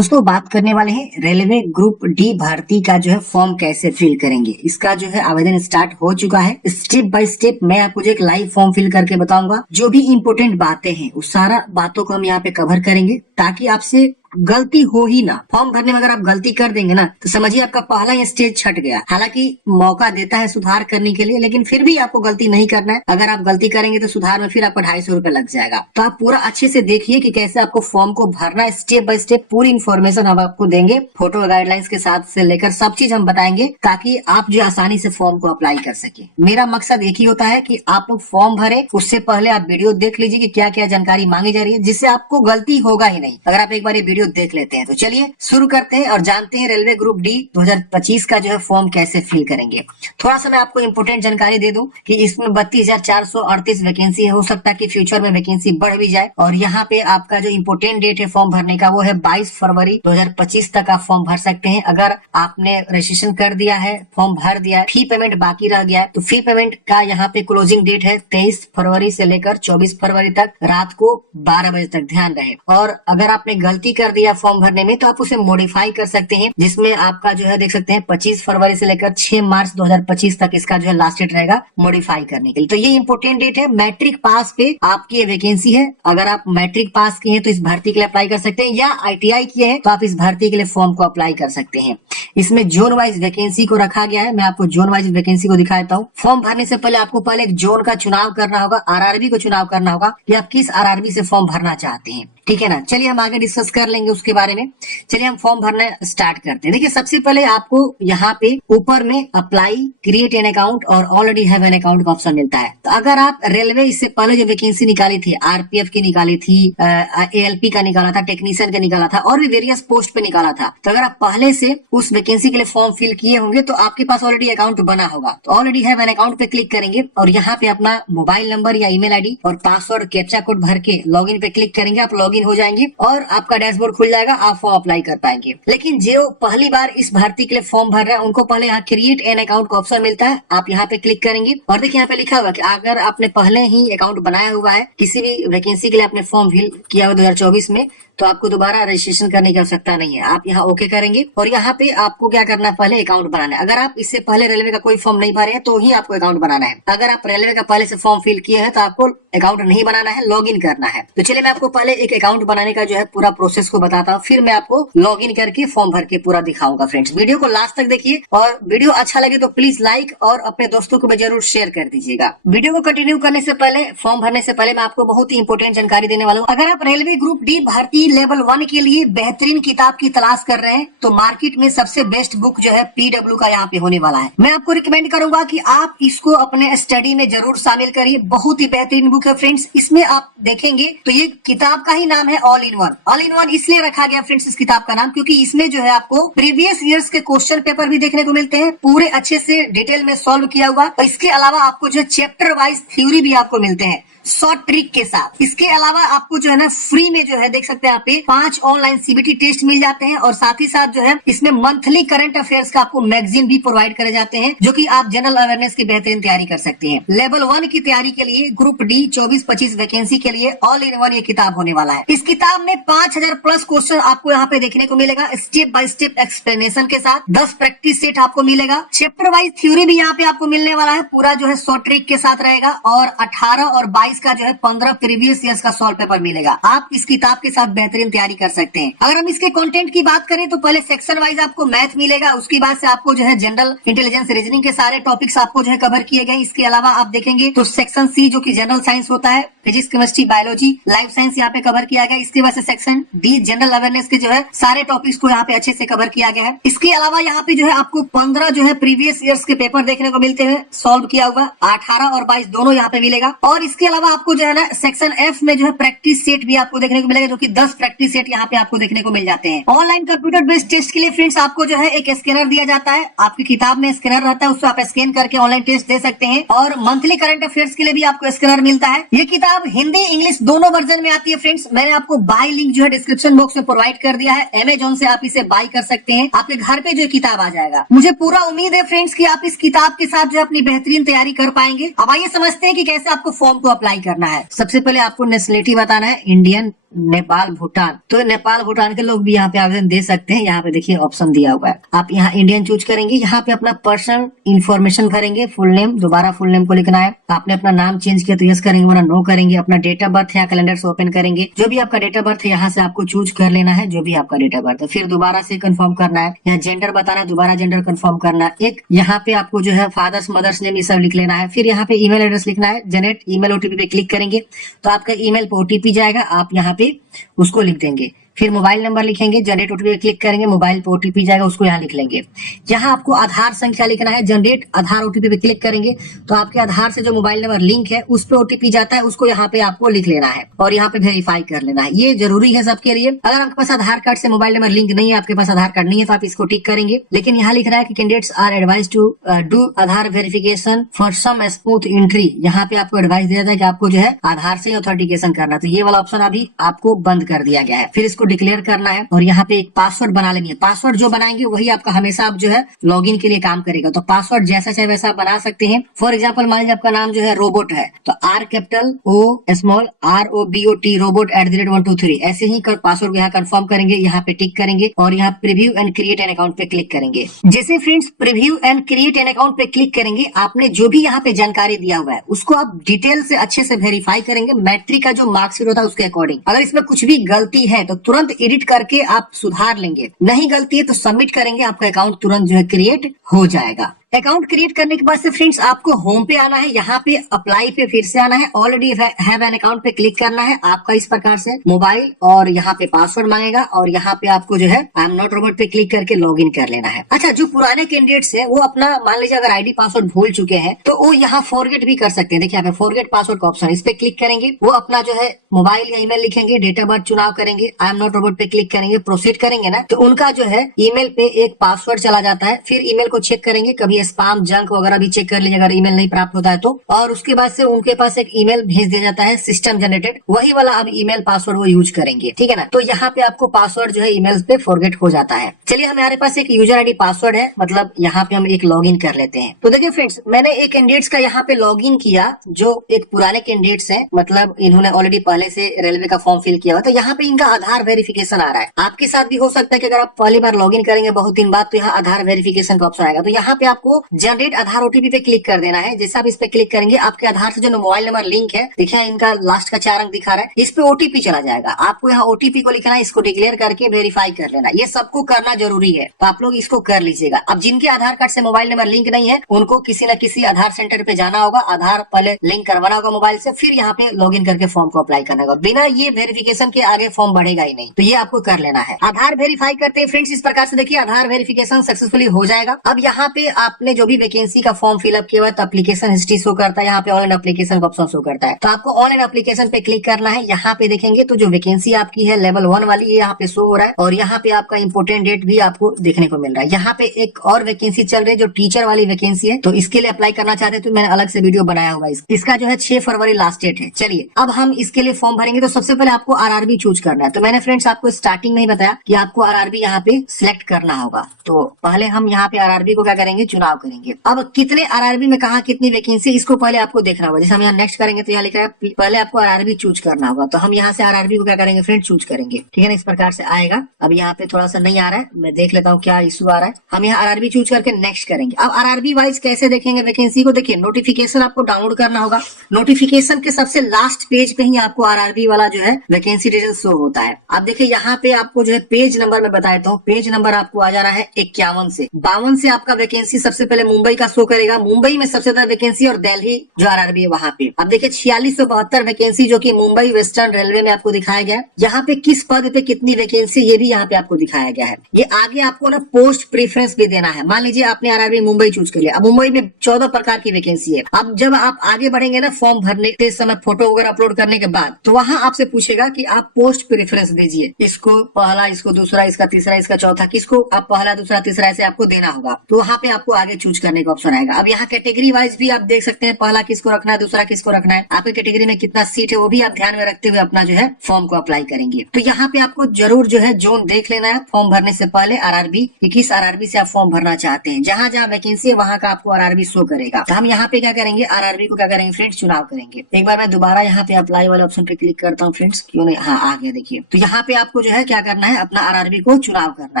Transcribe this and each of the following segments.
दोस्तों बात करने वाले हैं रेलवे ग्रुप डी भर्ती का जो है फॉर्म कैसे फिल करेंगे। इसका जो है आवेदन स्टार्ट हो चुका है। स्टेप बाय स्टेप मैं आपको जो एक लाइव फॉर्म फिल करके बताऊंगा। जो भी इम्पोर्टेंट बातें हैं उस सारा बातों को हम यहाँ पे कवर करेंगे ताकि आपसे गलती हो ही ना। फॉर्म भरने में अगर आप गलती कर देंगे ना तो समझिए आपका पहला ही स्टेज छट गया। हालांकि मौका देता है सुधार करने के लिए, लेकिन फिर भी आपको गलती नहीं करना है। अगर आप गलती करेंगे तो सुधार में फिर आपको 250 रुपए लग जाएगा। तो आप पूरा अच्छे से देखिए कि कैसे आपको फॉर्म को भरना है। स्टेप बाय स्टेप पूरी इन्फॉर्मेशन हम आपको देंगे, फोटो गाइडलाइंस के साथ से लेकर सब चीज हम बताएंगे ताकि आप जो आसानी से फॉर्म को अप्लाई कर सके। मेरा मकसद एक ही होता है कि आप लोग फॉर्म भरे, उससे पहले आप वीडियो देख लीजिए कि क्या क्या जानकारी मांगी जा रही है, जिससे आपको गलती होगा ही नहीं अगर आप एक बार ये वीडियो देख लेते हैं। तो चलिए शुरू करते हैं और जानते हैं रेलवे ग्रुप डी 2025 का जो है फॉर्म कैसे फिल करेंगे। थोड़ा सा मैं आपको इंपोर्टेंट जानकारी दे दूं कि इसमें 32,438 वैकेंसी है। हो सकता है कि फ्यूचर में वैकेंसी बढ़ भी जाए। और यहाँ पे आपका जो इंपोर्टेंट डेट है फॉर्म भरने का वो है 22 फरवरी 2025 तक आप फॉर्म भर सकते हैं। अगर आपने रजिस्ट्रेशन कर दिया है, फॉर्म भर दिया है, फी पेमेंट बाकी रह गया है तो फी पेमेंट का यहाँ पे क्लोजिंग डेट है 23 फरवरी से लेकर 24 फरवरी तक रात को 12 बजे तक, ध्यान रहे। और अगर आपने गलती कर दिया फॉर्म भरने में तो आप उसे मॉडिफाई कर सकते हैं, जिसमें आपका जो है देख सकते हैं 25 फरवरी से लेकर 6 मार्च 2025 तक इसका जो है लास्ट डेट रहेगा मॉडिफाई करने के लिए। तो ये इंपोर्टेंट डेट है। मैट्रिक पास पे आपकी ये वैकेंसी है। अगर आप मैट्रिक पास किए हैं तो इस भर्ती के लिए अप्लाई कर सकते हैं, या ITI किए हैं तो आप इस भर्ती के लिए फॉर्म को अप्लाई कर सकते हैं। इसमें जोन वाइज वैकेंसी को रखा गया है। मैं आपको जोन वाइज वैकेंसी को दिखाता हूँ। फॉर्म भरने से पहले आपको पहले एक जोन का चुनाव करना होगा, RRB को चुनाव करना होगा कि आप किस RRB से फॉर्म भरना चाहते हैं, ठीक है ना। चलिए हम आगे डिस्कस कर लेंगे उसके बारे में। चलिए हम फॉर्म भरना स्टार्ट करते हैं। देखिए सबसे पहले आपको यहाँ पे ऊपर में अप्लाई, क्रिएट एन अकाउंट और ऑलरेडी हैव एन अकाउंट का ऑप्शन मिलता है। तो अगर आप रेलवे इससे पहले जो वैकेंसी निकाली थी, RPF की निकाली थी, ALP का निकाला था, टेक्नीशियन का निकाला था और भी वेरियस पोस्ट पे निकाला था, तो अगर आप पहले से उस वैकेंसी के लिए फॉर्म फिल किए होंगे तो आपके पास ऑलरेडी अकाउंट बना होगा। तो ऑलरेडी हैव एन अकाउंट पे क्लिक करेंगे और यहाँ पे अपना मोबाइल नंबर या ईमेल ID और पासवर्ड कैप्चा कोड भर के लॉगिन पे क्लिक करेंगे। आप लॉगिन हो जाएंगे और आपका डैशबोर्ड खुल जाएगा, आप फॉर्म अप्लाई कर पाएंगे। लेकिन जो पहली बार इस भर्ती के लिए फॉर्म भर रहे हैं उनको पहले यहाँ क्रिएट एन अकाउंट का ऑप्शन मिलता है। आप यहाँ पे क्लिक करेंगे और देखिए यहाँ पे लिखा हुआ कि अगर आपने पहले ही अकाउंट बनाया हुआ है, किसी भी वैकेंसी के लिए आपने फॉर्म फिल किया हुआ 2024 में, तो आपको दोबारा रजिस्ट्रेशन करने की आवश्यकता नहीं है। आप यहाँ ओके करेंगे और यहाँ पे आपको क्या करना है, पहले अकाउंट बनाना है। अगर आप इससे पहले रेलवे का कोई फॉर्म नहीं भरे हैं तो ही आपको अकाउंट बनाना है। अगर आप रेलवे का पहले से फॉर्म फिल किए हैं तो आपको अकाउंट नहीं बनाना है, लॉग इन करना है। तो चलिए मैं आपको पहले एक अकाउंट बनाने का जो है पूरा प्रोसेस को बताता हूँ, फिर मैं आपको लॉग इन करके फॉर्म भर के पूरा दिखाऊंगा। फ्रेंड्स वीडियो को लास्ट तक देखिए और वीडियो अच्छा लगे तो प्लीज लाइक और अपने दोस्तों को भी जरूर शेयर कर दीजिएगा। वीडियो को कंटिन्यू करने से पहले, फॉर्म भरने से पहले मैं आपको बहुत ही इंपोर्टेंट जानकारी देने वाला हूँ। अगर आप रेलवे ग्रुप डी भर्ती लेवल 1 के लिए बेहतरीन किताब की तलाश कर रहे हैं तो मार्केट में सबसे बेस्ट बुक जो है PW का यहाँ पे होने वाला है। मैं आपको रिकमेंड करूंगा कि आप इसको अपने स्टडी में जरूर शामिल करिए। बहुत ही बेहतरीन बुक है फ्रेंड्स। इसमें आप देखेंगे तो ये किताब का ही नाम है all in one. All in one इसलिए रखा गया फ्रेंड्स इस किताब का नाम क्योंकि इसमें जो है आपको प्रीवियस ईयर्स के क्वेश्चन पेपर भी देखने को मिलते हैं, पूरे अच्छे से डिटेल में सॉल्व किया हुआ। और इसके अलावा आपको जो चैप्टर वाइज थ्योरी भी आपको मिलते हैं शॉर्ट ट्रिक के साथ। इसके अलावा आपको जो है ना फ्री में जो है देख सकते हैं आप 5 ऑनलाइन CBT टेस्ट मिल जाते हैं और साथ ही साथ जो है इसमें मंथली करंट अफेयर्स का आपको मैगजीन भी प्रोवाइड करे जाते हैं, जो कि आप जनरल अवेयरनेस की बेहतरीन तैयारी कर सकते हैं। लेवल 1 की तैयारी के लिए ग्रुप डी 24-25 वैकेंसी के लिए ऑल इन वन ये किताब होने वाला है। इस किताब में 5000 प्लस क्वेश्चन आपको यहाँ पे देखने को मिलेगा, स्टेप बाय स्टेप एक्सप्लेनेशन के साथ। 10 प्रैक्टिस सेट आपको मिलेगा। चैप्टर वाइज थ्योरी भी यहाँ पे आपको मिलने वाला है, पूरा जो है शॉर्ट ट्रिक के साथ रहेगा। और 18 और 22 का जो है 15 प्रीवियस ईयर्स का सॉल्व पेपर मिलेगा। आप इस किताब के साथ बेहतरीन तैयारी कर सकते हैं। अगर हम इसके कंटेंट की बात करें तो पहले सेक्शन वाइज आपको मैथ मिलेगा, उसके बाद से आपको जो है जनरल इंटेलिजेंस रीजनिंग के सारे टॉपिक्स आपको जो है कवर किए गए। इसके अलावा आप देखेंगे तो सेक्शन C जो कि जनरल साइंस होता है, physics, chemistry, biology, life science यहाँ पे कवर किया गया। इसके बाद से सेक्शन D जनरल अवेयरनेस के जो है सारे टॉपिक्स को यहाँ पे अच्छे से कवर किया गया है। इसके अलावा यहाँ पे जो है आपको 15 जो है प्रीवियस ईयर्स के पेपर देखने को मिलते हैं सॉल्व किया हुआ। 18 और 22 दोनों यहाँ पे मिलेगा। और इसके अलावा आपको जो है ना सेक्शन F में जो है प्रैक्टिस सेट भी आपको देखने को मिलेगा, जो कि 10 प्रैक्टिस सेट यहाँ पे आपको देखने को मिल जाते हैं। ऑनलाइन कंप्यूटर बेस्ड टेस्ट के लिए फ्रेंड्स आपको जो है एक स्कैनर दिया जाता है। आपकी किताब में स्कैनर रहता है, उसको आप स्कैन करके ऑनलाइन टेस्ट दे सकते हैं। और मंथली करंट अफेयर्स के लिए भी आपको स्कैनर मिलता है। ये किताब हिंदी इंग्लिश दोनों वर्जन में आती है फ्रेंड्स। मैंने आपको बाय लिंक जो है डिस्क्रिप्शन बॉक्स में प्रोवाइड कर दिया है। अमेजोन से आप इसे बाय कर सकते हैं, आपके घर पे जो किताब आ जाएगा। मुझे पूरा उम्मीद है फ्रेंड्स कि आप इस किताब के साथ जो है अपनी बेहतरीन तैयारी कर पाएंगे। अब आइए समझते हैं कि कैसे आपको फॉर्म को अप्लाई करना है। सबसे पहले आपको नेशनलिटी बताना है, इंडियन नेपाल भूटान, तो नेपाल भूटान के लोग भी यहाँ पे आवेदन दे सकते हैं। यहाँ पे देखिए ऑप्शन दिया हुआ है, आप यहाँ इंडियन चूज करेंगे, यहाँ पे अपना पर्सनल इन्फॉर्मेशन भरेंगे, फुल नेम, दोबारा फुल नेम को लिखना है। आपने अपना नाम चेंज किया तो यस करेंगे वरना नो करेंगे। अपना डेट ऑफ बर्थ यहाँ कैलेंडर से ओपन करेंगे, जो भी आपका डेट ऑफ बर्थ है यहाँ से आपको चूज कर लेना है, जो भी आपका डेट ऑफ बर्थ है। फिर दोबारा से कंफर्म करना है, यहाँ जेंडर बताना है, दोबारा जेंडर कंफर्म करना है। एक यहाँ पे आपको जो है फादर्स मदर्स नेम ये सब लिख लेना है। फिर यहाँ पे ईमेल एड्रेस लिखना है, जनरेट ईमेल ओटीपी पे क्लिक करेंगे तो आपका ईमेल पे ओटीपी जाएगा, आप यहाँ पे उसको लिख देंगे। फिर मोबाइल नंबर लिखेंगे, जनरेट ओटीपी क्लिक करेंगे, मोबाइल पे ओटीपी जाएगा, उसको यहाँ लिख लेंगे। यहाँ आपको आधार संख्या लिखना है, जनरेट आधार ओटीपी पे क्लिक करेंगे तो आपके आधार से जो मोबाइल नंबर लिंक है उस पे ओटीपी जाता है, उसको यहाँ पे आपको लिख लेना है और यहाँ पे वेरीफाई कर लेना है। ये जरूरी है सबके लिए। अगर आपके पास आधार कार्ड से मोबाइल नंबर लिंक नहीं है, आपके पास आधार कार्ड नहीं है, तो आप इसको टिक करेंगे। लेकिन यहाँ लिख रहा है कि candidates are advise to do Aadhaar verification for some smooth entry. यहाँ पे आपको एडवाइस दिया जाता है कि आपको जो है आधार से ऑथेंटिकेशन करना, तो ये वाला ऑप्शन अभी आपको बंद कर दिया गया है। फिर इसको डिक्लेयर करना है और यहाँ पे एक पासवर्ड बना लेंगे। पासवर्ड जो बनाएंगे वही आपका हमेशा आप जो है लॉगिन के लिए काम करेगा, तो पासवर्ड जैसा चाहे वैसा बना सकते हैं। फॉर एग्जांपल मान लीजिए आपका नाम जो है रोबोट है, तो are capital O small ROBOT robot @123 ऐसे ही कर पासवर्ड यहाँ कंफर्म करेंगे, यहाँ पे टिक करेंगे और यहाँ preview and create an account पे क्लिक करेंगे। जैसे friends preview and create an account पे क्लिक करेंगे, आपने जो भी यहाँ पे जानकारी दिया हुआ है उसको आप डिटेल से अच्छे से वेरीफाई करेंगे, मैट्रिक का जो मार्कशीट होता है उसके अकॉर्डिंग। अगर इसमें कुछ भी गलती है तो तुरंत एडिट करके आप सुधार लेंगे, नहीं गलती है तो सबमिट करेंगे, आपका अकाउंट तुरंत जो है क्रिएट हो जाएगा। अकाउंट क्रिएट करने के बाद से फ्रेंड्स आपको होम पे आना है, यहाँ पे अप्लाई पे फिर से आना है, ऑलरेडी हैव एन अकाउंट पे क्लिक करना है। आपका इस प्रकार से मोबाइल और यहाँ पे पासवर्ड मांगेगा और यहाँ पे आपको जो है आई एम नॉट रोबोट पे क्लिक करके लॉग इन कर लेना है। अच्छा, जो पुराने कैंडिडेट्स है वो अपना मान लीजिए अगर आईडी पासवर्ड भूल चुके हैं तो वो यहाँ फॉरगेट भी कर सकते हैं। देखिए यहाँ पे फॉरगेट पासवर्ड का ऑप्शन, इस पे क्लिक करेंगे, वो अपना जो है मोबाइल या ईमेल लिखेंगे, डेट ऑफ बर्थ चुनाव करेंगे, आई एम नॉट रोबोट पे क्लिक करेंगे, प्रोसीड करेंगे ना, तो उनका जो है ईमेल पे एक पासवर्ड चला जाता है। फिर ईमेल को चेक करेंगे, कभी स्पैम जंक वगैरह भी चेक कर लीजिए अगर ईमेल नहीं प्राप्त होता है तो। और उसके बाद से उनके पास एक ईमेल भेज दिया जाता है सिस्टम जनरेटेड, वही वाला अब ईमेल पासवर्ड वो यूज करेंगे, ठीक है ना। तो यहाँ पे आपको पासवर्ड जो है ईमेल पे फॉरगेट हो जाता है। चलिए हमारे पास एक यूजर आईडी पासवर्ड है, मतलब यहाँ पे हम एक लॉग इन कर लेते हैं। तो देखिए फ्रेंड्स, मैंने एक कैंडिडेट्स का यहाँ पे लॉग इन किया जो एक पुराने कैंडिडेट्स है, मतलब इन्होंने ऑलरेडी पहले से रेलवे का फॉर्म फिल किया हुआ, तो यहाँ पे इनका आधार वेरिफिकेशन आ रहा है। आपके साथ भी हो सकता है कि अगर आप पहली बार लॉग इन करेंगे बहुत दिन बाद तो यहाँ आधार वेरिफिकेशन का ऑप्शन आएगा, तो यहाँ पे आपको जनरेट आधार ओटीपी पे क्लिक कर देना है। जैसे आप इस पे क्लिक करेंगे, आपके आधार से जो मोबाइल नंबर लिंक है, देखिए इनका लास्ट का 4 अंक दिखा रहा है, इस पे ओटीपी चला जाएगा। आपको यहाँ ओटीपी को लिखना है, इसको डिक्लेयर करके वेरीफाई कर लेना, ये सबको करना जरूरी है, तो आप लोग इसको कर लीजिएगा। अब जिनके आधार कार्ड से मोबाइल नंबर लिंक नहीं है उनको किसी न किसी आधार सेंटर पे जाना होगा, आधार पहले लिंक करवाना होगा मोबाइल से, फिर यहाँ पे लॉग इन करके फॉर्म को अप्लाई करना होगा। बिना ये वेरिफिकेशन के आगे फॉर्म बढ़ेगा ही नहीं, तो ये आपको कर लेना है। आधार वेरीफाई करते हैं फ्रेंड्स इस प्रकार से, देखिए आधार वेरिफिकेशन सक्सेसफुली हो जाएगा। अब यहाँ पे आपने जो भी वैकेंसी का फॉर्म फिलअप किया हुआ, एप्लीकेशन हिस्ट्री शो करता है, यहाँ पे ऑनलाइन एप्लीकेशन का ऑप्शन शो करता है, तो आपको ऑनलाइन एप्लीकेशन पे क्लिक करना है। यहाँ पे देखेंगे तो जो वैकेंसी आपकी है लेवल 1 वाली, ये यहाँ पे शो हो रहा है और यहाँ पे आपका इंपोर्टेंट डेट भी आपको देखने को मिल रहा है। यहाँ पे एक और वैकेंसी चल रही है जो टीचर वाली वैकेंसी है, तो इसके लिए अप्लाई करना चाहते हैं तो मैंने अलग से वीडियो बनाया हुआ है, इसका जो है 6 फरवरी लास्ट डेट है। चलिए अब हम इसके लिए फॉर्म भरेंगे, तो सबसे पहले आपको RRB चूज करना है। तो मैंने फ्रेंड्स आपको स्टार्टिंग में ही बताया कि आपको RRB यहाँ पे सिलेक्ट करना होगा, तो पहले हम यहाँ पे RRB को क्या करेंगे, चुनाव करेंगे। अब कितने RRB में कहा कितनी वैकेंसी, इसको पहले आपको देखना होगा। जैसे हम यहाँ नेक्स्ट करेंगे तो यहाँ लिखा है पहले आपको RRB चूज करना होगा, तो हम यहाँ से RRB को क्या करेंगे फ्रेंड, चूज करेंगे, ठीक है ना। इस प्रकार से आएगा। अब यहाँ पे थोड़ा सा नहीं आ रहा है, मैं देख लेता हूँ क्या इशू आ रहा है। हम यहाँ RRB चूज करके नेक्स्ट करेंगे। अब RRB वाइज कैसे देखेंगे वैकेंसी को, देखिए नोटिफिकेशन आपको डाउनलोड करना होगा। नोटिफिकेशन के सबसे लास्ट पेज पे ही आपको RRB वाला जो है वैकेंसी डिटेल शो होता है। अब देखिए यहाँ पे आपको जो है पेज नंबर में बता देता हूँ, पेज नंबर आपको आ जा रहा है 51 से 52 से आपका वैकेंसी सबसे पहले मुंबई का शो करेगा। मुंबई में सबसे ज्यादा वैकेंसी और दिल्ली जो RRB है वहाँ पे। अब देखिए 4672 वैकेंसी जो कि मुंबई वेस्टर्न रेलवे में आपको दिखाया गया है। यहाँ पे किस पद पे कितनी वैकेंसी ये भी यहाँ पे आपको दिखाया गया है। ये आगे आपको ना पोस्ट प्रेफरेंस भी देना है। मान लीजिए आपने RRB मुंबई चूज कर लिया, अब मुंबई में 14 प्रकार की वैकेंसी है। अब जब आप आगे बढ़ेंगे ना फॉर्म भरने के समय फोटो वगैरह अपलोड करने के बाद, तो वहाँ आपसे पूछेगा कि आप पोस्ट प्रेफरेंस दीजिए, इसको पहला, इसको दूसरा, इसका तीसरा, इसका चौथा, किसको आप पहला दूसरा तीसरा ऐसे आपको देना होगा। तो वहाँ पे आपको आगे आगे चूज करने का ऑप्शन आएगा। अब यहाँ कैटेगरी वाइज भी आप देख सकते हैं, पहला किसको रखना है, दूसरा किसको रखना है, आपके कैटेगरी में कितना सीट है वो भी आप ध्यान में रखते हुए अपना जो है फॉर्म को अप्लाई करेंगे। तो यहाँ पे आपको जरूर जो है जोन देख लेना है फॉर्म भरने से पहले, आरआरबी किस आरआरबी से आप फॉर्म भरना चाहते हैं। जहां जहां वैकेंसी है वहां का आपको आरआरबी शो करेगा। तो हम यहाँ पे क्या करेंगे, आरआरबी को क्या करेंगे फ्रेंड्स, चुनाव करेंगे। एक बार मैं दोबारा यहाँ पे अप्लाई वाले ऑप्शन पे क्लिक करता हूँ फ्रेंड्स, क्यों नहीं, हाँ आ गया। देखिए तो यहाँ पे आपको जो है क्या करना है, अपना आरआरबी को चुनाव करना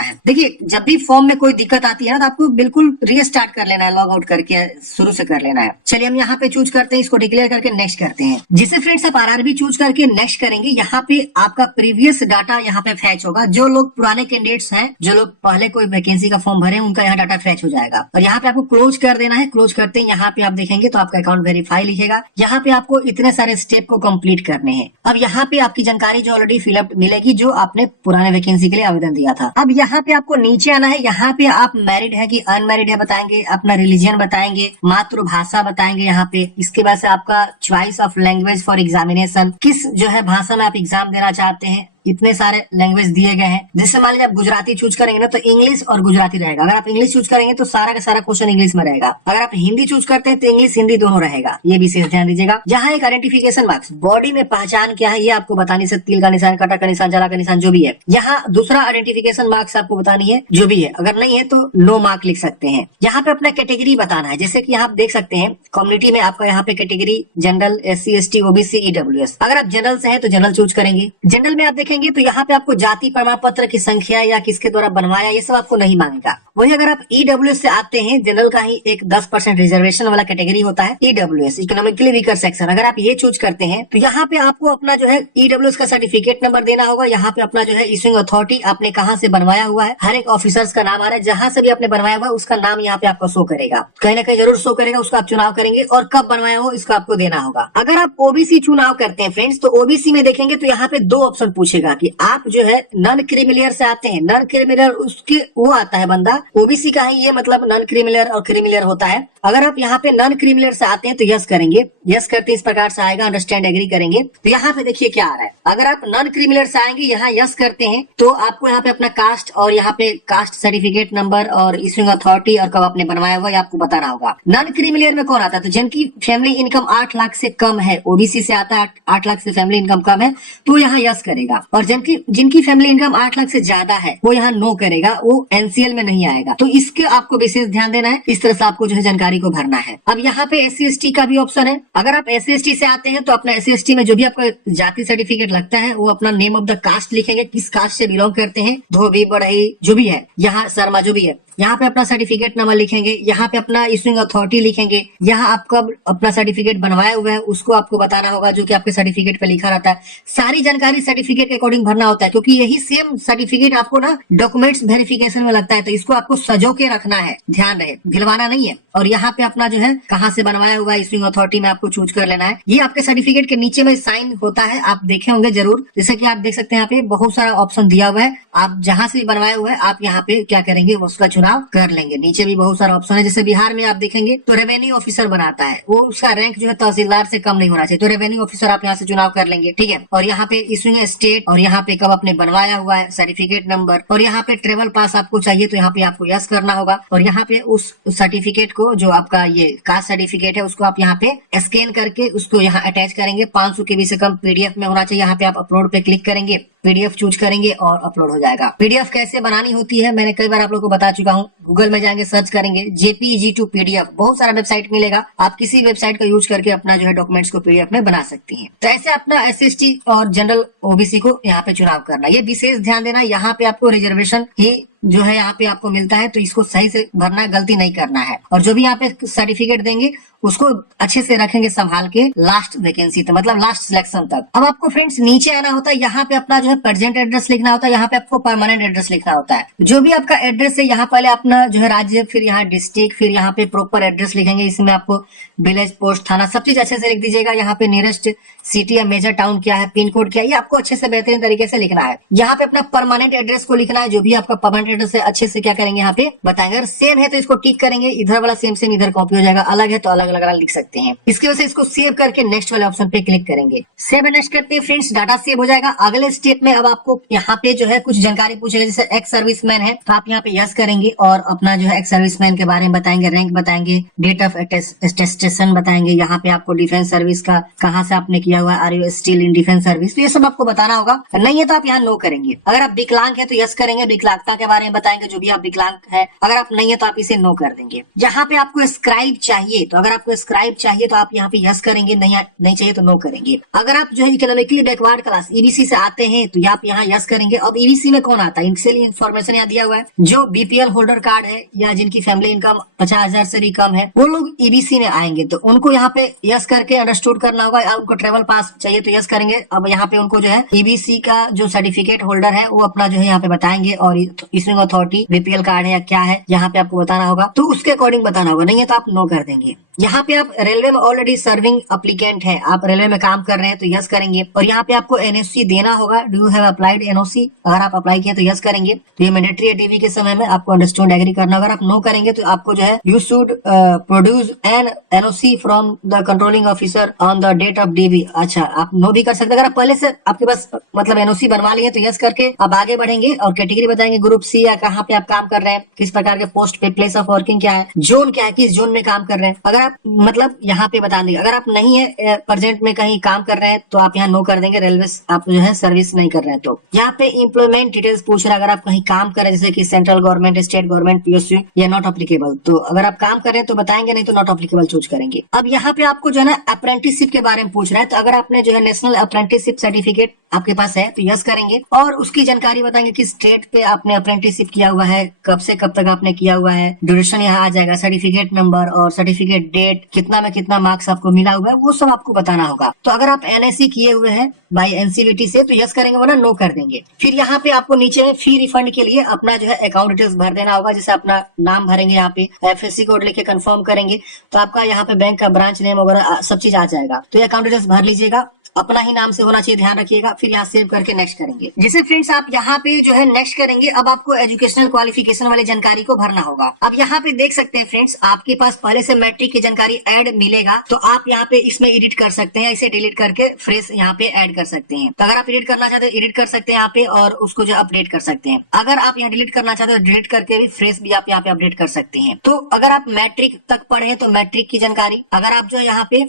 है। देखिए जब भी फॉर्म में कोई दिक्कत आती है ना तो आपको बिल्कुल रीस्टार्ट कर लेना है, लॉग आउट करके शुरू से कर लेना है। चलिए हम यहाँ पे चूज करते हैं, इसको डिक्लेयर करके नेक्स्ट करते हैं। जिसे फ्रेंड्स आप आरआरबी चूज करके नेक्स्ट करेंगे, यहाँ पे आपका प्रीवियस डाटा यहाँ पे फैच होगा। जो लोग पुराने कैंडिडेट्स हैं, जो लोग पहले कोई वैकेंसी का फॉर्म भरे उनका यहाँ डाटा फैच हो जाएगा। और यहाँ पे आपको क्लोज कर देना है। क्लोज करते हैं यहाँ पे आप देखेंगे तो आपका अकाउंट वेरीफाई लिखेगा। यहाँ पे आपको इतने सारे स्टेप को कंप्लीट करने हैं। अब यहाँ पे आपकी जानकारी जो ऑलरेडी फिलअप मिलेगी, जो आपने पुराने वैकेंसी के लिए आवेदन दिया था। अब यहाँ पे आपको नीचे आना है। यहाँ पे आप मैरिड है कि अनमैरिड है बताएंगे, अपना रिलीजन बताएंगे, मातृभाषा बताएंगे यहाँ पे। इसके बाद से आपका choice of language for examination, किस जो है भाषा में आप एग्जाम देना चाहते हैं। इतने सारे लैंग्वेज दिए गए हैं। जैसे मान लीजिए आप गुजराती चूज करेंगे ना तो इंग्लिश और गुजराती रहेगा। अगर आप इंग्लिश चूज करेंगे तो सारा का सारा क्वेश्चन इंग्लिश में रहेगा। अगर आप हिंदी चूज करते हैं तो इंग्लिश हिंदी दोनों रहेगा। ये विशेष ध्यान दीजिएगा। यहाँ एक आइडेंटिफिकेशन मार्क्स, बॉडी में पहचान क्या है ये आपको बतानी से, तिल का निशान, कांटा का निशान, जला का निशान जो भी है। यहाँ दूसरा आइडेंटिफिकेशन मार्क्स आपको बतानी है जो भी है। अगर नहीं है तो नो मार्क लिख सकते हैं। यहाँ पे अपना कैटेगरी बताना है। जैसे कि यहाँ आप देख सकते हैं कम्युनिटी में आपका यहाँ पे category general, SC ST OBC EWS। अगर आप जनरल से है तो जनरल चूज करेंगे। जनरल में आप देखेंगे तो यहाँ पे आपको जाति प्रमाण पत्र की संख्या या किसके द्वारा बनवाया ये सब आपको नहीं मांगेगा। वही अगर आप EWS से आते हैं, जनरल का ही एक 10% रिजर्वेशन वाला कैटेगरी होता है EWS, इकोनॉमिकली वीकर सेक्शन। अगर आप ये चूज करते हैं तो यहाँ पे आपको अपना जो है EWS का सर्टिफिकेट नंबर देना होगा। यहाँ पे अपना जो है इशूइंग अथॉरिटी आपने कहाँ से बनवाया हुआ है, हर एक ऑफिसर्स का नाम आ रहा है। जहां से भी आपने बनवाया हुआ है उसका नाम यहाँ पे आपको शो करेगा, कहीं ना कहीं जरूर शो करेगा। उसका आप चुनाव करेंगे और कब बनवाया हो इसका आपको देना होगा। अगर आप OBC चुनाव करते हैं फ्रेंड्स तो OBC में देखेंगे तो यहाँ पे 2 ऑप्शन पूछेगा कि आप जो है नॉन क्रिमिलियर से आते हैं। नॉन क्रिमिलियर उसके वो आता है बंदा, OBC का ही ये मतलब नॉन क्रिमिलियर और क्रिमिलियर होता है। अगर आप यहाँ पे नॉन क्रिमिलियर से आते हैं तो यस करेंगे। यस करते इस प्रकार से आएगा, अंडरस्टैंड एग्री करेंगे। तो यहाँ पे देखिए क्या आ रहा है। अगर आप नॉन क्रिमिलियर से आएंगे, यहाँ यस करते हैं तो आपको यहाँ पे अपना कास्ट और यहाँ पे कास्ट सर्टिफिकेट नंबर और इशूइंग अथॉरिटी और कब आपने बनवाया हुआ आपको बताना होगा। नॉन क्रिमिलियर में कौन आता है, तो जिनकी फैमिली इनकम 8 लाख से कम है, OBC से आता है 8 लाख से फैमिली इनकम कम है तो यहाँ यस करेगा। और जिनकी फैमिली इनकम 8 लाख से ज्यादा है वो यहाँ नो करेगा, वो NCL में नहीं आएगा। तो इसके आपको विशेष ध्यान देना है। इस तरह से आपको जो है जानकारी को भरना है। अब यहाँ पे SC ST का भी ऑप्शन है। अगर आप SC ST से आते हैं तो अपना SC ST में जो भी आपका जाति सर्टिफिकेट लगता है वो अपना नेम ऑफ द कास्ट लिखेंगे, किस कास्ट से बिलोंग करते हैं, धोबी बढ़ई जो भी है, यहाँ शर्मा जो भी है। यहाँ पे अपना सर्टिफिकेट नंबर लिखेंगे, यहाँ पे अपना इशूइंग अथॉरिटी लिखेंगे, यहाँ आपका अपना सर्टिफिकेट बनवाया हुआ है उसको आपको बताना होगा जो कि आपके सर्टिफिकेट पे लिखा रहता है। सारी जानकारी सर्टिफिकेट के अकॉर्डिंग भरना होता है, क्योंकि यही सेम सर्टिफिकेट आपको ना डॉक्यूमेंट्स वेरिफिकेशन में लगता है। तो इसको आपको सजो के रखना है, ध्यान रहे, गिलवाना नहीं है। और यहाँ पे अपना जो है कहाँ से बनवाया हुआ है इशूइंग अथॉरिटी में आपको चूज कर लेना है। ये आपके सर्टिफिकेट के नीचे में साइन होता है, आप देखे होंगे जरूर। जैसे कि आप देख सकते हैं यहाँ पे बहुत सारा ऑप्शन दिया हुआ है। आप जहां से भी बनवाया हुआ है आप यहाँ पे क्या करेंगे, उसका चुनाव कर लेंगे। नीचे भी बहुत सारा ऑप्शन है। जैसे बिहार में आप देखेंगे तो रेवेन्यू ऑफिसर बनाता है, वो उसका रैंक जो है तहसीलदार से कम नहीं होना चाहिए। तो रेवेन्यू ऑफिसर आप यहाँ से चुनाव कर लेंगे, ठीक है। और यहाँ पे इशूइंग स्टेट और यहाँ पे कब आपने बनवाया हुआ है, सर्टिफिकेट नंबर, और यहाँ पे ट्रेवल पास आपको चाहिए तो यहाँ पे आपको यस करना होगा। और यहाँ पे उस सर्टिफिकेट को जो आपका ये कास्ट सर्टिफिकेट है उसको आप यहाँ पे स्कैन करके उसको यहाँ अटैच करेंगे। 500 KB से कम PDF में होना चाहिए। यहाँ पे आप अपलोड पे क्लिक करेंगे, PDF चूज करेंगे और अपलोड हो जाएगा। PDF कैसे बनानी होती है मैंने कई बार आप लोगों को बता चुका हूँ। गूगल में जाएंगे, सर्च करेंगे JPEG to PDF, बहुत सारा वेबसाइट मिलेगा। आप किसी वेबसाइट का यूज करके अपना जो है डॉक्यूमेंट्स को PDF में बना सकती हैं। तो ऐसे अपना SC ST और जनरल OBC को यहाँ पे चुनाव करना। ये विशेष ध्यान देना, यहाँ पे आपको रिजर्वेशन ही जो है यहाँ पे आपको मिलता है, तो इसको सही से भरना है, गलती नहीं करना है। और जो भी यहाँ पे सर्टिफिकेट देंगे उसको अच्छे से रखेंगे संभाल के लास्ट वैकेंसी तक, मतलब लास्ट सिलेक्शन तक। अब आपको फ्रेंड्स नीचे आना होता है, यहाँ पे अपना जो है प्रेजेंट एड्रेस लिखना होता है, यहाँ पे आपको परमानेंट एड्रेस लिखना होता है। जो भी आपका एड्रेस है यहाँ पहले अपना जो है राज्य, फिर यहाँ डिस्ट्रिक्ट, फिर यहाँ पे प्रॉपर एड्रेस लिखेंगे। इसमें आपको विलेज, पोस्ट, थाना सब चीज अच्छे से लिख दीजिएगा। यहाँ पे नियरेस्ट सिटी या मेजर टाउन क्या है, पिन कोड क्या है, ये आपको अच्छे से बेहतरीन तरीके से लिखना है। यहाँ पे अपना परमानेंट एड्रेस को लिखना है, जो भी आपका परमानेंट डिटेल्स से अच्छे से क्या करेंगे यहाँ पे बताएंगे। अगर सेम है तो इसको टिक करेंगे, इधर वाला सेम सेम इधर कॉपी हो जाएगा, अलग है तो अलग अलग लिख सकते हैं। इसकी वजह से इसको सेव करके नेक्स्ट वाले ऑप्शन पे क्लिक करेंगे। सेव एंड नेक्स्ट करते हैं फ्रेंड्स, डाटा सेव हो जाएगा। अगले स्टेप में अब आपको यहाँ पे जो है कुछ जानकारी पूछेगा, जैसे एक्स सर्विसमैन है तो आप यहाँ पे यस करेंगे और अपना जो है एक्स सर्विसमैन के बारे में बताएंगे, रैंक बताएंगे, डेट ऑफ अटेस्टेशन बताएंगे, यहाँ पे आपको डिफेंस सर्विस का कहाँ से आपने किया हुआ, are you still in defence service, तो ये सब आपको बताना होगा। नहीं है तो आप यहाँ नो करेंगे। अगर आप विकलांग है तो यस करेंगे, विकलांगता के बारे में बताएंगे, जो भी आप विकलांग है। अगर आप नहीं है तो आप इसे नो कर देंगे। यहाँ पे आपको स्क्राइब चाहिए तो अगर आपको स्क्राइब चाहिए तो आप यहाँ पे यस करेंगे, नहीं चाहिए तो नो करेंगे। अगर आप जो है इकोनॉमिकली बैकवर्ड क्लास ईबीसी से आते हैं तो आप यहाँ यस करेंगे। अब ईबीसी में कौन आता है, इनसे इन्फॉर्मेशन यहाँ दिया हुआ है। जो बीपीएल होल्डर कार्ड है या जिनकी फैमिली इनकम 50,000 से भी कम है वो लोग ईबीसी में आएंगे, तो उनको यहाँ पे यस करके अंडरस्टूड करना होगा। उनको ट्रेवल पास चाहिए तो यस करेंगे। अब यहाँ पे उनको जो है ईबीसी का जो सर्टिफिकेट होल्डर है वो अपना जो है यहाँ पे बताएंगे, और इशूइंग अथॉरिटी बीपीएल कार्ड है या क्या है यहाँ पे आपको बताना होगा, तो उसके अकॉर्डिंग बताना होगा। नहीं है तो आप नो कर देंगे। यहाँ पे आप रेलवे में ऑलरेडी सर्विंग एप्लीकेंट है, आप रेलवे में काम कर रहे हैं तो यस करेंगे। और यहाँ पे आपको एनओसी देना होगा, do you have applied NOC, अगर आप अप्लाई किए तो यस करेंगे। तो ये मैंडेटरी है डीवी के समय में, आपको अंडरस्टैंड एग्री करना। अगर आप नो करेंगे तो आपको जो है you should produce an NOC from the controlling officer on the date of DV. अच्छा, आप नो भी कर सकते हैं। अगर आप पहले से आपके पास मतलब एनओसी बनवा लिए तो यस करके आप आगे बढ़ेंगे और कैटेगरी बताएंगे, ग्रुप सी या कहाँ पे आप काम कर रहे हैं, किस प्रकार के पोस्ट पे, प्लेस ऑफ वर्किंग क्या है, जोन क्या है, किस जोन में काम कर रहे हैं। अगर आप मतलब यहाँ पे बता देंगे। अगर आप नहीं है प्रेजेंट में कहीं काम कर रहे हैं तो आप यहाँ नो कर देंगे, रेलवे आप जो है सर्विस नहीं कर रहे हैं तो। यहाँ पे एम्प्लॉयमेंट डिटेल्स पूछ रहा है, अगर आप कहीं काम कर रहे हैं जैसे कि central government, state government, PSU, या नॉट अप्लीकेबल, तो अगर आप काम कर रहे हैं तो बताएंगे, नहीं तो नॉट अप्लीकेबल चूज करेंगे। अब यहाँ पे आपको जो है ना अप्रेंटिसशिप के बारे में पूछ रहा है, तो अगर आपने जो है नेशनल अप्रेंटिसशिप सर्टिफिकेट आपके पास है तो यस करेंगे और उसकी जानकारी बताएंगे कि स्टेट पे आपने अप्रेंटिसशिप किया हुआ है, कब से कब तक आपने किया हुआ है, ड्यूरेशन यहाँ आ जाएगा, सर्टिफिकेट नंबर और सर्टिफिकेट डेट, कितना में कितना मार्क्स आपको मिला हुआ है, वो सब आपको बताना होगा। तो अगर आप एनएससी किए हुए हैं बाय एनसीवीटी से तो यस करेंगे, वरना नो कर देंगे। फिर यहाँ पे आपको नीचे में फी रिफंड के लिए अपना जो है अकाउंट डिटेल्स भर देना होगा, जैसे अपना नाम भरेंगे, यहाँ पे एफएससी कोड लेके कंफर्म करेंगे तो आपका यहाँ पे बैंक का ब्रांच नेम वगैरह सब चीज आ जाएगा। तो ये अकाउंट डिटेल्स भर लीजिएगा, अपना ही नाम से होना चाहिए, ध्यान रखिएगा। फिर यहाँ सेव करके नेक्स्ट करेंगे। जैसे फ्रेंड्स आप यहाँ पे जो है नेक्स्ट करेंगे, अब आपको एजुकेशनल क्वालिफिकेशन वाली जानकारी को भरना होगा। अब यहाँ पे देख सकते हैं फ्रेंड्स, आपके पास पहले से मैट्रिक की जानकारी ऐड मिलेगा तो आप यहाँ पे इसमें एडिट कर सकते हैं, इसे डिलीट करके फ्रेश यहाँ पे ऐड कर सकते हैं। तो अगर आप एडिट करना चाहते हैं एडिट कर सकते हैं यहाँ पे, और उसको जो अपडेट कर सकते हैं। अगर आप यहाँ डिलीट करना चाहते हैं डिलीट करके भी फ्रेश भी आप यहाँ पे अपडेट कर सकते हैं। तो अगर आप मैट्रिक तक पढ़े हैं तो मैट्रिक की जानकारी, अगर आप जो है यहाँ पे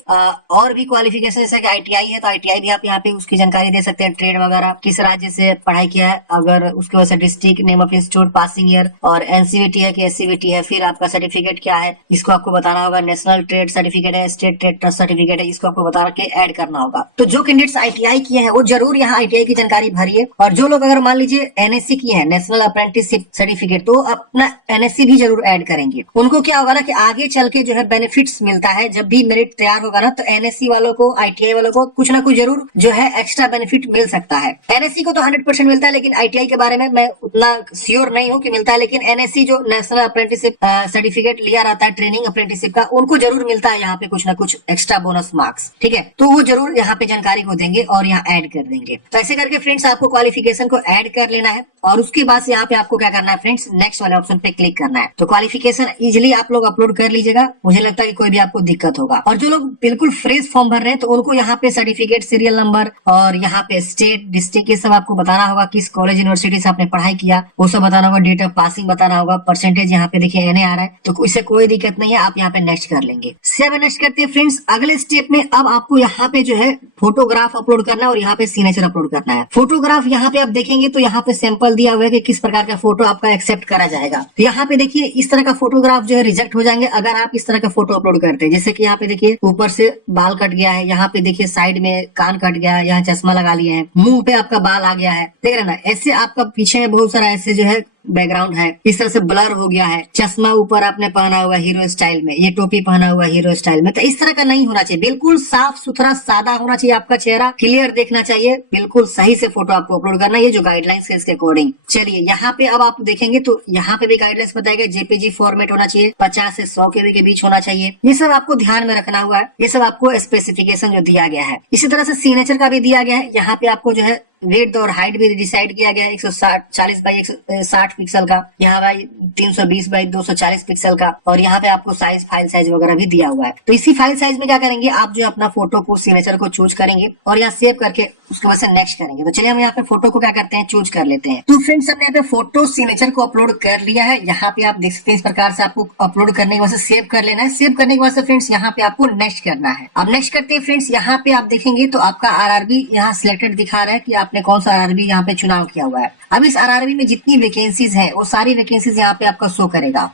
और भी क्वालिफिकेशन जैसे कि आईटीआई है तो आईटीआई भी आप यहाँ पे उसकी जानकारी दे सकते हैं, ट्रेड वगैरह, किस राज्य से पढ़ाई किया है, अगर उसके वजह से district, name of institute, passing year, और एनसीवीटी है कि एससीवीटी है, फिर आपका सर्टिफिकेट क्या है इसको आपको बताना होगा, नेशनल ट्रेड सर्टिफिकेट है, स्टेट ट्रेड ट्रस्ट सर्टिफिकेट है, इसको आपको बता के ऐड करना होगा। तो जो कैंडिडेट्स आईटीआई किए हैं वो जरूर यहाँ आईटीआई की जानकारी भरिए, और जो लोग अगर मान लीजिए एनएससी किए हैं, नेशनल अप्रेंटिसशिप सर्टिफिकेट, तो अपना एनएससी भी जरूर ऐड करेंगे। उनको क्या होगा ना कि आगे चल के जो है बेनिफिट्स मिलता है, जब भी मेरिट तैयार होगा ना तो एनएससी वालों को, आईटीआई वालों को कुछ ना कुछ जरूर जो है एक्स्ट्रा बेनिफिट मिल सकता है। एनएससी को तो 100% मिलता है, लेकिन आईटीआई के बारे में मैं उतना श्योर नहीं हूँ कि मिलता है, लेकिन एनएससी जो नेशनल अप्रेंटिसशिप सर्टिफिकेट लिया रहता है ट्रेनिंग अप्रेंटिसशिप का, उनको जरूर मिलता है यहाँ पे कुछ ना कुछ एक्स्ट्रा बोनस मार्क्स, ठीक है। तो वो जरूर यहाँ पे जानकारी को देंगे और यहाँ ऐड कर देंगे। तो ऐसे करके फ्रेंड्स आपको क्वालिफिकेशन को ऐड कर लेना है, और उसके बाद यहाँ पे आपको क्या करना है फ्रेंड्स, नेक्स्ट वाले ऑप्शन पे क्लिक करना है। तो क्वालिफिकेशन इजिली आप लोग अपलोड कर लीजिएगा, मुझे लगता है कि कोई भी आपको दिक्कत होगा। और जो लोग बिल्कुल फ्रेश फॉर्म भर रहे हैं तो उनको यहाँ पे सर्टिफिकेट, सीरियल नंबर और यहाँ पे स्टेट, डिस्ट्रिक्ट, ये सब आपको बताना होगा, किस कॉलेज यूनिवर्सिटी से आपने पढ़ाई किया वो सब बताना होगा, डेट ऑफ पासिंग बताना होगा, परसेंटेज यहाँ पे देखिए एनए आ रहा है, तो इससे कोई दिक्कत नहीं है, आप यहाँ पे नेक्स्ट कर लेंगे। सेव नेक्स्ट करते हैं फ्रेंड्स। अगले स्टेप में अब आपको यहाँ पे जो है फोटोग्राफ अपलोड करना है और यहाँ पे सिग्नेचर अपलोड करना है। फोटोग्राफ यहाँ पे आप देखेंगे तो यहाँ पे सैंपल दिया हुआ है कि किस प्रकार का फोटो आपका एक्सेप्ट करा जाएगा। तो यहाँ पे देखिए इस तरह का फोटोग्राफ जो है रिजेक्ट हो जाएंगे अगर आप इस तरह का फोटो अपलोड करते हैं। जैसे कि यहाँ पे देखिए ऊपर से बाल कट गया है, यहाँ पे देखिए साइड में कान कट गया है, यहाँ चश्मा लगा लिए हैं, मुंह पे आपका बाल आ गया है, देख रहे ना, ऐसे आपका पीछे में बहुत सारा ऐसे जो है बैकग्राउंड है, इस तरह से ब्लर हो गया है, चश्मा ऊपर आपने पहना हुआ हीरो स्टाइल में, ये टोपी पहना हुआ हीरो स्टाइल में, तो इस तरह का नहीं होना चाहिए। बिल्कुल साफ सुथरा सादा होना चाहिए, आपका चेहरा क्लियर देखना चाहिए, बिल्कुल सही से फोटो आपको अपलोड करना है, ये जो गाइडलाइंस है इसके अकॉर्डिंग। चलिए यहाँ पे अब आप देखेंगे तो यहाँ पे भी गाइडलाइंस बताएगा, जेपीजी फॉर्मेट होना चाहिए, 50 से 100 KB के बीच होना चाहिए, ये सब आपको ध्यान में रखना हुआ है, ये सब आपको स्पेसिफिकेशन जो दिया गया है। इसी तरह से सिग्नेचर का भी दिया गया है, यहाँ पे आपको जो है विड्थ और हाइट भी डिसाइड किया गया है 140 बाई 160 पिक्सल का, यहाँ भाई 320 बाई 240 पिक्सल का, और यहाँ पे आपको साइज, फाइल साइज वगैरह भी दिया हुआ है। तो इसी फाइल साइज में क्या करेंगे, आप जो अपना फोटो को, सिग्नेचर को चूज करेंगे और यहाँ सेव करके उसके बाद से नेक्स्ट करेंगे। तो चलिए हम यहाँ पे फोटो को क्या करते हैं, चूज कर लेते हैं। तो फ्रेंड्स हमने यहाँ पे फोटो सिग्नेचर को अपलोड कर लिया है। यहाँ पे आप देख सकते हैं इस प्रकार से आपको अपलोड करने के बाद से सेव कर लेना है। सेव करने के बाद से फ्रेंड्स यहाँ पे आपको नेक्स्ट करना है। अब नेक्स्ट करते हैं फ्रेंड्स, यहाँ पे आप देखेंगे तो आपका आरआरबी यहाँ सिलेक्टेड दिखा रहा है कि आपने कौन सा आरआरबी यहाँ पे चुनाव किया हुआ है। अब इस आरआरबी में जितनी वैकेंसीज है वो सारी वैकेंसीज यहाँ पे आपका शो करेगा।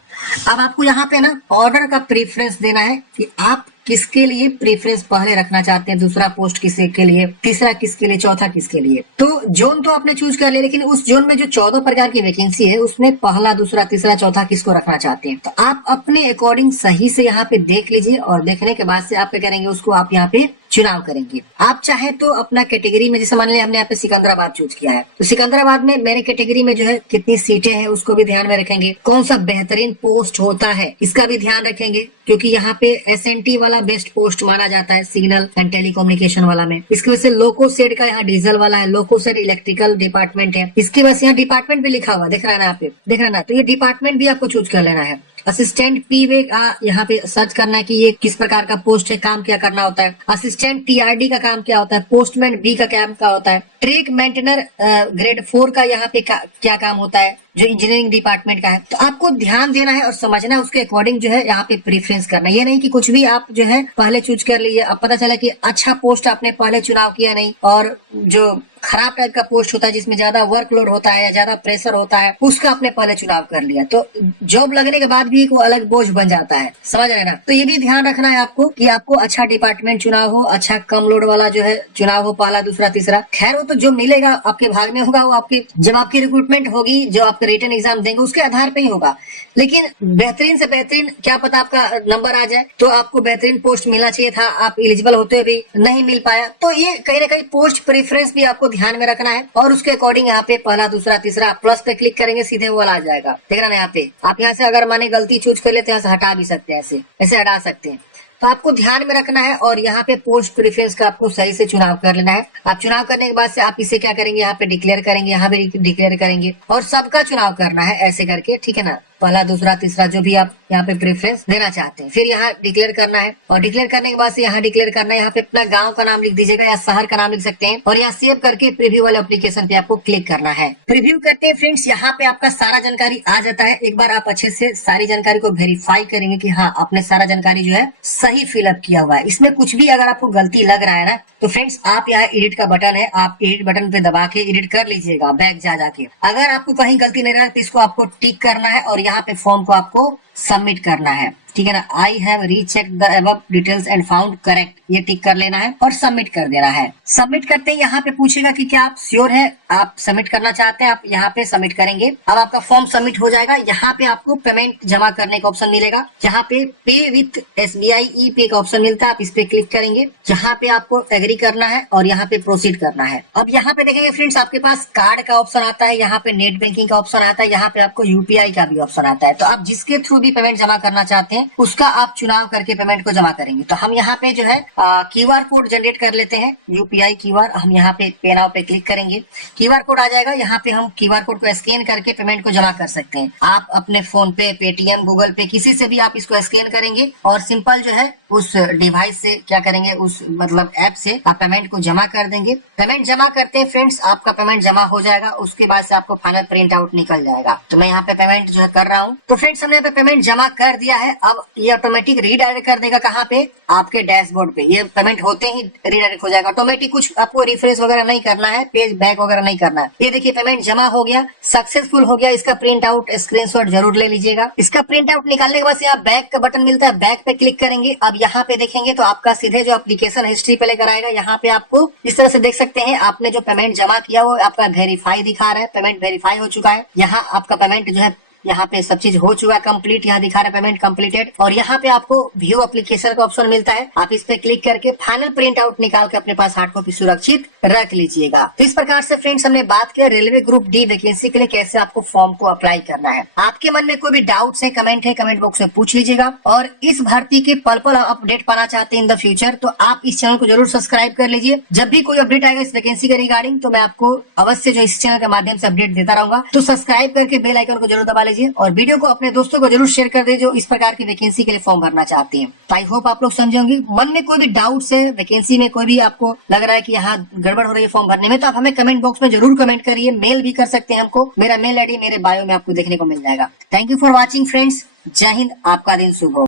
अब आपको यहाँ पे ना ऑर्डर का प्रेफरेंस देना है कि आप किसके लिए प्रेफरेंस पहले रखना चाहते हैं, दूसरा पोस्ट किसके के लिए, तीसरा किसके लिए, चौथा किसके लिए। तो जोन तो आपने चूज कर लिया, लेकिन उस जोन में जो 14 प्रकार की वैकेंसी है उसमें पहला, दूसरा, तीसरा, चौथा किसको रखना चाहते हैं। तो आप अपने अकॉर्डिंग सही से यहाँ पे देख लीजिए और देखने के बाद से आप क्या करेंगे, उसको आप यहाँ पे चुनाव करेंगे। आप चाहे तो अपना कैटेगरी में, जैसे मान लिया हमने यहाँ पे सिकंदराबाद चूज किया है, तो सिकंदराबाद में मेरे कैटेगरी में जो है कितनी सीटें हैं उसको भी ध्यान में रखेंगे। कौन सा बेहतरीन पोस्ट होता है इसका भी ध्यान रखेंगे, क्योंकि यहाँ पे एसएनटी वाला बेस्ट पोस्ट माना जाता है, सिग्नल एंड टेलीकम्युनिकेशन वाला में। इसकी वजह से लोकोसेड का यहाँ डीजल वाला है, लोकोसेड इलेक्ट्रिकल डिपार्टमेंट है, इसकी वजह से यहाँ डिपार्टमेंट भी लिखा हुआ दिख रहा है ना, यहाँ पे देख रहा है ना। तो ये डिपार्टमेंट भी आपको चूज कर लेना है। असिस्टेंट पी वे यहाँ पे सर्च करना है कि ये किस प्रकार का पोस्ट है, काम क्या करना होता है। असिस्टेंट टीआरडी का काम क्या होता है, पोस्टमैन बी का काम क्या होता है, ट्रैक मेंटेनर ग्रेड 4 का यहाँ पे क्या काम होता है, जो इंजीनियरिंग डिपार्टमेंट का है। तो आपको ध्यान देना है और समझना है, उसके अकॉर्डिंग जो है यहाँ पे प्रेफरेंस करना है। ये नहीं कि कुछ भी आप जो है पहले चूज कर लीजिए, अब पता चला कि अच्छा पोस्ट आपने पहले चुनाव किया नहीं, और जो खराब टाइप का पोस्ट होता है जिसमें ज्यादा वर्कलोड होता है या ज्यादा प्रेशर होता है उसका आपने पहले चुनाव कर लिया, तो जॉब लगने के बाद भी एक वो अलग बोझ बन जाता है, समझ रहे ना। तो ये भी ध्यान रखना है आपको कि आपको अच्छा डिपार्टमेंट चुनाव हो, अच्छा कम लोड वाला जो है चुनाव हो, पहला, दूसरा, तीसरा। खैर वो तो जो मिलेगा आपके भाग में होगा, वो आपकी जब आपकी रिक्रूटमेंट होगी, जो आपके रिटन एग्जाम देंगे उसके आधार पे ही होगा। लेकिन बेहतरीन से बेहतरीन, क्या पता आपका नंबर आ जाए, तो आपको बेहतरीन पोस्ट मिलना चाहिए था, आप एलिजिबल होते भी नहीं मिल पाया। तो ये कहीं ना कहीं पोस्ट प्रेफरेंस भी आपको ध्यान में रखना है, और उसके अकॉर्डिंग यहाँ पे पहला, दूसरा, तीसरा, प्लस पे क्लिक करेंगे, सीधे वो आ जाएगा। देख रहे हैं यहाँ पे, आप यहाँ से अगर माने गलती चूज कर लेते हैं, यहाँ से हटा भी सकते हैं, ऐसे हटा सकते हैं। तो आपको ध्यान में रखना है और यहाँ पे पोस्ट प्रेफरेंस का आपको सही से चुनाव कर लेना है। आप चुनाव करने के बाद से आप इसे क्या करेंगे, यहाँ पे डिक्लेयर करेंगे, यहाँ पे डिक्लेयर करेंगे, और सबका चुनाव करना है ऐसे करके, ठीक है ना। पहला, दूसरा, तीसरा जो भी आप यहाँ पे प्रेफरेंस देना चाहते हैं, फिर यहाँ डिक्लेयर करना है, और डिक्लेयर करने के बाद से यहाँ डिक्लेयर करना है, यहाँ पे अपना गांव का नाम लिख दीजिएगा या शहर का नाम लिख सकते हैं, और यहाँ सेव करके प्रीव्यू वाले एप्लीकेशन पे आपको क्लिक करना है। प्रीव्यू करते हैं फ्रेंड्स, यहाँ पे आपका सारा जानकारी आ जाता है। एक बार आप अच्छे से सारी जानकारी को वेरीफाई करेंगे कि हाँ आपने सारा जानकारी जो है सही फिलअप किया हुआ है। इसमें कुछ भी अगर आपको गलती लग रहा है ना, तो फ्रेंड्स आप यहाँ एडिट का बटन है, आप एडिट बटन पे दबा के एडिट कर लीजिएगा, बैक जाके। अगर आपको कहीं गलती नहीं रहा है तो इसको आपको टिक करना है और यहाँ पे फॉर्म को आपको सबमिट करना है, ठीक है ना। I have recheck the above details and found correct, ये टिक कर लेना है और सबमिट कर देना है। सबमिट करते ही यहाँ पे पूछेगा कि क्या आप श्योर है, आप सबमिट करना चाहते हैं, आप यहाँ पे सबमिट करेंगे। अब आपका फॉर्म सबमिट हो जाएगा। यहाँ पे आपको पेमेंट जमा करने का ऑप्शन मिलेगा, जहाँ पे पे विथ SBI ई पे का ऑप्शन मिलता है, आप इस पे क्लिक करेंगे। यहाँ पे आपको एग्री करना है और यहाँ पे प्रोसीड करना है। अब यहाँ पे देखेंगे फ्रेंड्स, आपके पास कार्ड का ऑप्शन आता है, यहाँ पे नेट बैंकिंग का ऑप्शन आता है, यहाँ पे आपको UPI का भी ऑप्शन आता है। तो आप जिसके थ्रू भी पेमेंट जमा करना चाहते हैं उसका आप चुनाव करके पेमेंट को जमा करेंगे। तो हम यहाँ पे जो है QR कोड जनरेट कर लेते हैं, UPI QR। हम यहाँ पे पे नाउ पे क्लिक करेंगे, QR कोड आ जाएगा। यहाँ पे हम QR कोड को स्कैन करके पेमेंट को जमा कर सकते हैं। आप अपने फोन पे, पेटीएम, गूगल पे, किसी से भी आप इसको स्कैन करेंगे और सिंपल जो है उस डिवाइस से क्या करेंगे, उस मतलब ऐप से आप पेमेंट को जमा कर देंगे। पेमेंट जमा करते हैं फ्रेंड्स, आपका पेमेंट जमा हो जाएगा, उसके बाद से आपको फाइनल प्रिंट आउट निकल जाएगा। तो मैं यहाँ पे पेमेंट जो है कर रहा हूँ। तो फ्रेंड्स हमने यहाँ पे पेमेंट जमा कर दिया है। अब ये ऑटोमेटिक रीडायरेक्ट कर देगा कहाँ पे, आपके डैशबोर्ड पे। ये पेमेंट होते ही रीडायरेक्ट हो जाएगा ऑटोमेटिक, कुछ आपको रिफ्रेश वगैरह नहीं करना है, पेज बैक वगैरह नहीं करना है। ये देखिए पेमेंट जमा हो गया, सक्सेसफुल हो गया। इसका प्रिंट आउट स्क्रीनशॉट जरूर ले लीजिएगा। इसका प्रिंट आउट निकालने के बाद यहाँ बैक का बटन मिलता है, बैक पे क्लिक करेंगे। अब यहाँ पे देखेंगे तो आपका सीधे जो एप्लीकेशन हिस्ट्री पे लेकर आएगा। यहाँ पे आपको इस तरह से देख सकते हैं, आपने जो पेमेंट जमा किया वो आपका वेरीफाई दिखा रहा है, पेमेंट वेरीफाई हो चुका है। यहाँ आपका पेमेंट जो है यहाँ पे सब चीज हो चुका है कंप्लीट, यहाँ दिखा रहा है पेमेंट कंप्लीटेड। और यहाँ पे आपको व्यू एप्लीकेशन का ऑप्शन मिलता है, आप इस पे क्लिक करके फाइनल प्रिंट आउट निकाल के अपने पास हार्ड कॉपी सुरक्षित रख लीजिएगा। तो इस प्रकार से फ्रेंड्स हमने बात किया रेलवे ग्रुप डी वैकेंसी के लिए कैसे आपको फॉर्म को अप्लाई करना है। आपके मन में कोई भी डाउट्स है, कमेंट बॉक्स में पूछ लीजिएगा। और इस भर्ती के पल पल अपडेट पाना चाहते हैं इन द फ्यूचर, तो आप इस चैनल को जरूर सब्सक्राइब कर लीजिए। जब भी कोई अपडेट आएगा इस वैकेंसी के रिगार्डिंग तो मैं आपको अवश्य जो इस चैनल के माध्यम से अपडेट देता रहूंगा। तो सब्सक्राइब करके बेल आइकन को जरूर दबा लीजिए और वीडियो को अपने दोस्तों को जरूर शेयर कर दीजिए जो इस प्रकार की वैकेंसी के लिए फॉर्म भरना चाहते हैं। तो आई होप आप लोग समझे होंगे। मन में कोई भी डाउट्स है वैकेंसी में, कोई भी आपको लग रहा है कि यहाँ गड़बड़ हो रही है फॉर्म भरने में, तो आप हमें कमेंट बॉक्स में जरूर कमेंट करिए, मेल भी कर सकते हैं हमको। मेरा मेल आईडी मेरे बायो में आपको देखने को मिल जाएगा। Thank you for watching friends. जय हिंद, आपका दिन शुभ हो।